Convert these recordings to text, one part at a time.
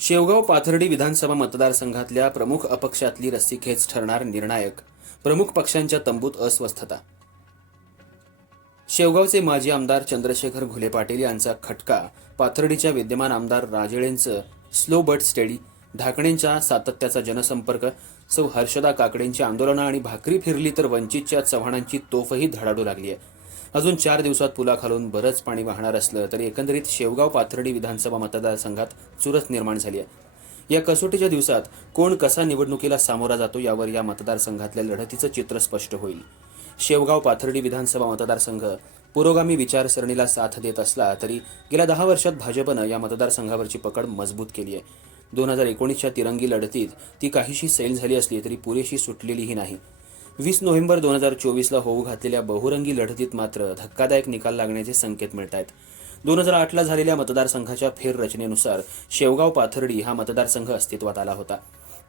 शेवगाव पाथर्डी विधानसभा मतदारसंघातल्या प्रमुख अपक्षातली रस्सीखेच ठरणार निर्णायक. प्रमुख पक्षांच्या तंबूत अस्वस्थता. शेवगावचे माजी आमदार चंद्रशेखर घुले पाटील यांचा खटका. पाथर्डीच्या विद्यमान आमदार राजेळेंचं स्लो बट स्टेडी ढाकणेंच्या सातत्याचा जनसंपर्क सौ हर्षदा काकडेंची आंदोलनं आणि भाकरी फिरली तर वंचितच्या चव्हाणांची तोफही धडाडू लागली आहे. अजून चार दिवसात पुलाखालून बरंच पाणी वाहणार असलं तरी एकंदरीत शेवगाव पाथर्डी विधानसभा मतदारसंघात चुरस निर्माण झाली आहे. या कसोटीच्या दिवसात कोण कसा निवडणुकीला सामोरा जातो यावर या मतदारसंघातल्या लढतीचं चित्र स्पष्ट होईल. शेवगाव पाथर्डी विधानसभा मतदारसंघ पुरोगामी विचारसरणीला साथ देत असला तरी गेल्या दहा वर्षात भाजपनं या मतदारसंघावरची पकड मजबूत केली आहे. दोन हजार एकोणीसच्या तिरंगी लढतीत ती काहीशी सैल झाली असली तरी पुरेशी सुटलेलीही नाही. वीस नोव्हेंबर दोन हजार चोवीसला होऊ घातलेल्या बहुरंगी लढतीत मात्र धक्कादायक निकाल लागण्याचे संकेत मिळत आहेत दोन हजार आठला झालेल्या मतदारसंघाच्या फेररचनेनुसार शेवगाव पाथर्डी हा मतदारसंघ अस्तित्वात आला होता.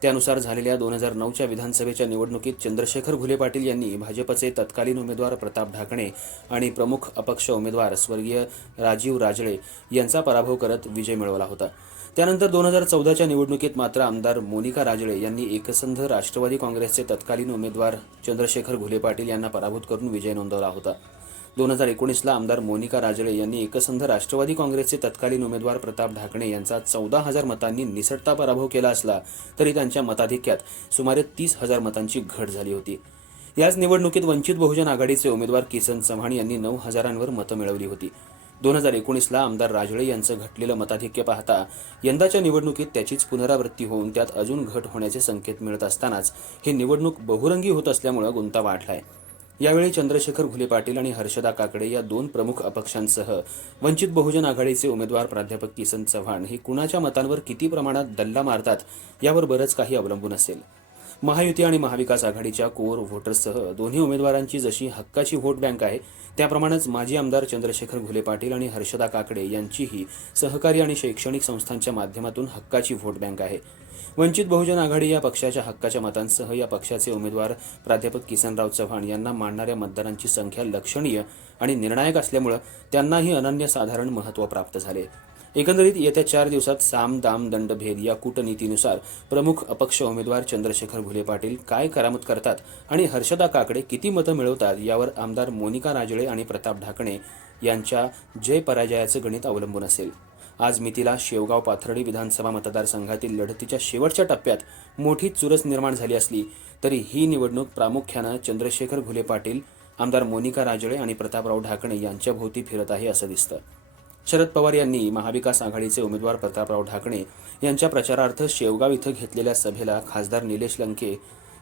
त्यानुसार झालेल्या दोन हजार नऊच्या विधानसभेच्या निवडणुकीत चंद्रशेखर घुले पाटील यांनी भाजपचे तत्कालीन उमेदवार प्रताप ढाकणे आणि प्रमुख अपक्ष उमेदवार स्वर्गीय राजीव राजळे यांचा पराभव करत विजय मिळवला होता. त्यानंतर दोन हजार चौदाच्या निवडणुकीत मात्र आमदार मोनिका राजळे यांनी एकसंध राष्ट्रवादी काँग्रेसचे तत्कालीन उमेदवार चंद्रशेखर घुले पाटील यांना पराभूत करून विजय नोंदवला होता. दोन हजार एकोणीसला आमदार मोनिका राजळे यांनी एकसंध राष्ट्रवादी काँग्रेसचे तत्कालीन उमेदवार प्रताप ढाकणे यांचा चौदा हजार मतांनी निसटता पराभव केला असला तरी त्यांच्या मताधिक्यात सुमारे तीस हजार मतांची घट झाली होती. याच निवडणुकीत वंचित बहुजन आघाडीचे उमेदवार किसन चव्हाण यांनी नऊ हजारांवर मतं मिळवली होती. दोन हजार एकोणीसला आमदार राजळे यांचं घटलेलं मताधिक्य पाहता यंदाच्या निवडणुकीत त्याचीच पुनरावृत्ती होऊन त्यात अजून घट होण्याचे संकेत मिळत असतानाच ही निवडणूक बहुरंगी होत असल्यामुळं गुंता वाढलाय. यावेळी चंद्रशेखर घुले पाटील आणि हर्षदा काकडे या दोन प्रमुख अपक्षांसह वंचित बहुजन आघाडीचे उमेदवार प्राध्यापक किसन चव्हाण हे कुणाच्या मतांवर किती प्रमाणात दल्ला मारतात यावर बरंच काही अवलंबून असेल. महायुती आणि महाविकास आघाडीच्या कोर व्होटर्ससह दोन्ही उमेदवारांची जशी हक्काची व्होट बँक आहे त्याप्रमाणेच माजी आमदार चंद्रशेखर घुले पाटील आणि हर्षदा काकडे यांचीही सहकारी आणि शैक्षणिक संस्थांच्या माध्यमातून हक्काची व्होट बँक आहे. वंचित बहुजन आघाडी या पक्षाच्या हक्काच्या मतांसह या पक्षाचे उमेदवार प्राध्यापक किसनराव चव्हाण यांना मानणाऱ्या मतदारांची संख्या लक्षणीय आणि निर्णायक असल्यामुळं त्यांनाही अनन्यसाधारण महत्त्व प्राप्त झाले. एकंदरीत येत्या चार दिवसात साम दाम दंड भेद या कूटनीतीनुसार प्रमुख अपक्ष उमेदवार चंद्रशेखर भुले पाटील काय करामत करतात आणि हर्षदा काकडे किती मतं मिळवतात यावर आमदार मोनिका राजळे आणि प्रताप ढाकणे यांच्या जय पराजयाचं गणित अवलंबून असेल. आज मितीला शेवगाव पाथर्डी विधानसभा मतदारसंघातील लढतीच्या शेवटच्या टप्प्यात मोठी चुरस निर्माण झाली असली तरी ही निवडणूक प्रामुख्यानं चंद्रशेखर घुले पाटील आमदार मोनिका राजळे आणि प्रतापराव ढाकणे यांच्या भोवती फिरत आहे असं दिसतं. शरद पवार यांनी महाविकास आघाडीचे उमेदवार प्रतापराव ढाकणे यांच्या प्रचारार्थ शेवगाव इथं घेतलेल्या सभेला खासदार निलेश लंके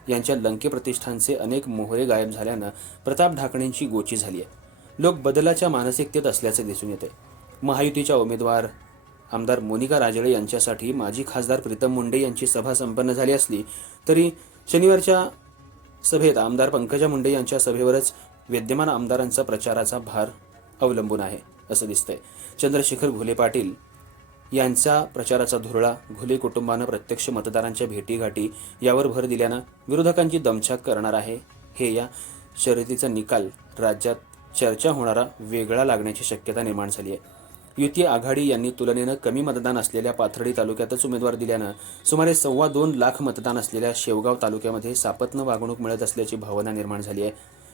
यांच्या लंके प्रतिष्ठानचे अनेक मोहरे गायब झाल्यानं प्रताप ढाकणेंची गोची झाली आहे. लोक बदलाच्या मानसिकतेत असल्याचे दिसून येते. महायुतीच्या उमेदवार आमदार मोनिका राजळे यांच्यासाठी माजी खासदार प्रीतम मुंडे यांची सभा संपन्न झाली असली तरी शनिवारच्या सभेत आमदार पंकजा मुंडे यांच्या सभेवरच विद्यमान आमदारांचा प्रचाराचा भार अवलंबून आहे. असं दिसतंय. चंद्रशेखर घुले पाटील यांचा प्रचाराचा धुरळा घुले कुटुंबानं प्रत्यक्ष मतदारांच्या भेटीगाठी यावर भर दिल्यानं विरोधकांची दमछाक करणार आहे. हे या शर्यतीचा निकाल राज्यात चर्चा होणारा वेगळा लागण्याची शक्यता निर्माण झाली आहे. युती आघाडी यांनी तुलनेनं कमी मतदान असलेल्या पाथर्डी तालुक्यातच उमेदवार दिल्यानं सुमारे सव्वा दोन लाख मतदान असलेल्या शेवगाव तालुक्यामध्ये सापत्न वागणूक मिळत असल्याची भावना निर्माण झाली आहे.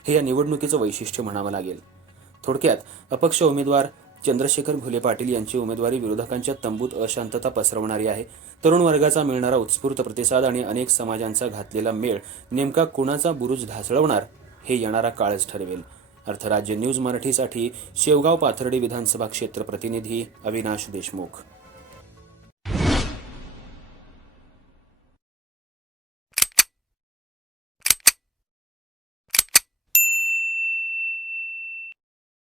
हे या निवडणुकीचं वैशिष्ट्य म्हणावं लागेल. थोडक्यात अपक्ष उमेदवार चंद्रशेखर भुले पाटील यांची उमेदवारी विरोधकांच्या तंबूत अशांतता पसरवणारी आहे. तरुण वर्गाचा मिळणारा उत्स्फूर्त प्रतिसाद आणि अनेक समाजांचा घातलेला मेळ नेमका कुणाचा बुरुज ढासळवणार हे येणारा काळच ठरवेल. अर्थराज्य न्यूज मराठीसाठी शेवगाव पाथर्डी विधानसभा क्षेत्र प्रतिनिधी अविनाश देशमुख.